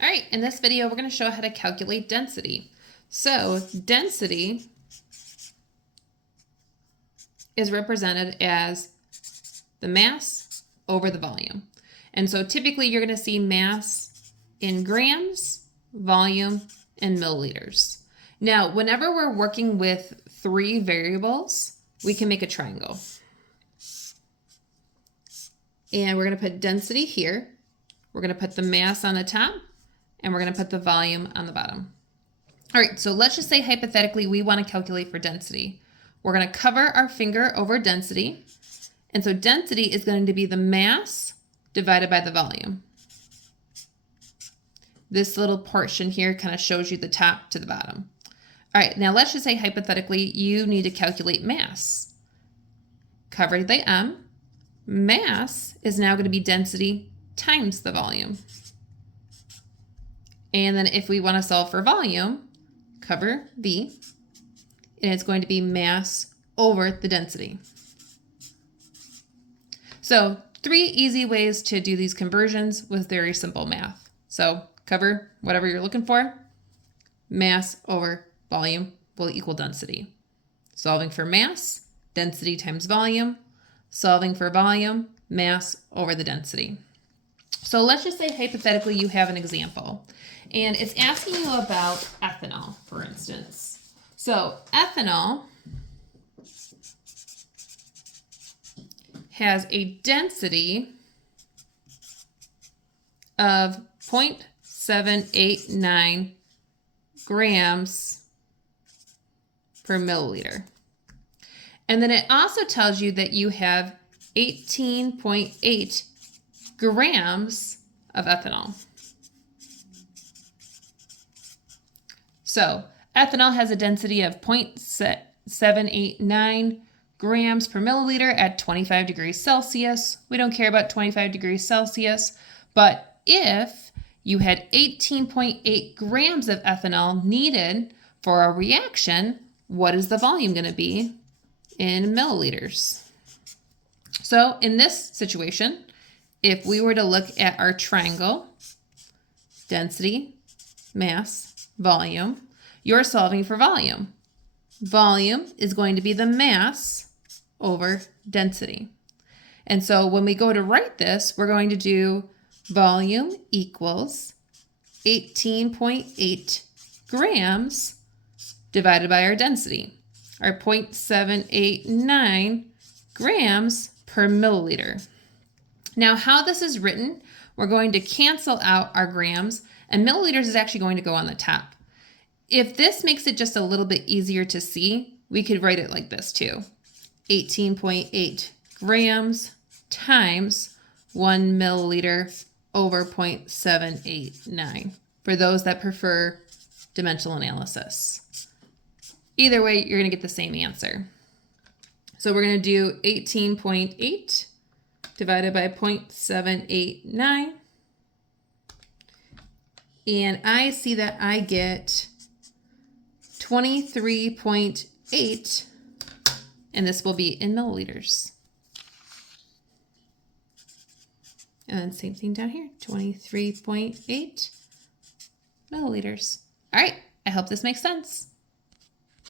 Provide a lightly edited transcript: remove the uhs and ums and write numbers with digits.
All right, in this video, we're going to show how to calculate density. So density is represented as the mass over the volume. And so typically you're going to see mass in grams, volume, and milliliters. Now, whenever we're working with three variables, we can make a triangle. And we're going to put density here. We're going to put the mass on the top, and we're going to put the volume on the bottom. All right, so let's just say hypothetically we want to calculate for density. We're going to cover our finger over density. And so density is going to be the mass divided by the volume. This little portion here kind of shows you the top to the bottom. All right, now let's just say hypothetically you need to calculate mass. Cover the M. Mass is now going to be density times the volume. And then if we want to solve for volume, cover V, and it's going to be mass over the density. So 3 easy ways to do these conversions with very simple math. So cover whatever you're looking for. Mass over volume will equal density. Solving for mass, density times volume. Solving for volume, mass over the density. So let's just say hypothetically you have an example, and it's asking you about ethanol, for instance. So ethanol has a density of 0.789 grams per milliliter. And then it also tells you that you have 18.8 grams of ethanol. So ethanol has a density of 0.789 grams per milliliter at 25 degrees Celsius. We don't care about 25 degrees Celsius, but if you had 18.8 grams of ethanol needed for a reaction, what is the volume going to be in milliliters? So in this situation, if we were to look at our triangle, density, mass, volume, you're solving for volume. Volume is going to be the mass over density. And so when we go to write this, we're going to do volume equals 18.8 grams divided by our density, our 0.789 grams per milliliter. Now, how this is written, we're going to cancel out our grams, and milliliters is actually going to go on the top. If this makes it just a little bit easier to see, we could write it like this too. 18.8 grams times 1 milliliter over 0.789 for those that prefer dimensional analysis. Either way, you're going to get the same answer. So we're going to do 18.8 divided by 0.789. And I see that I get 23.8, and this will be in milliliters. And then same thing down here, 23.8 milliliters. All right, I hope this makes sense.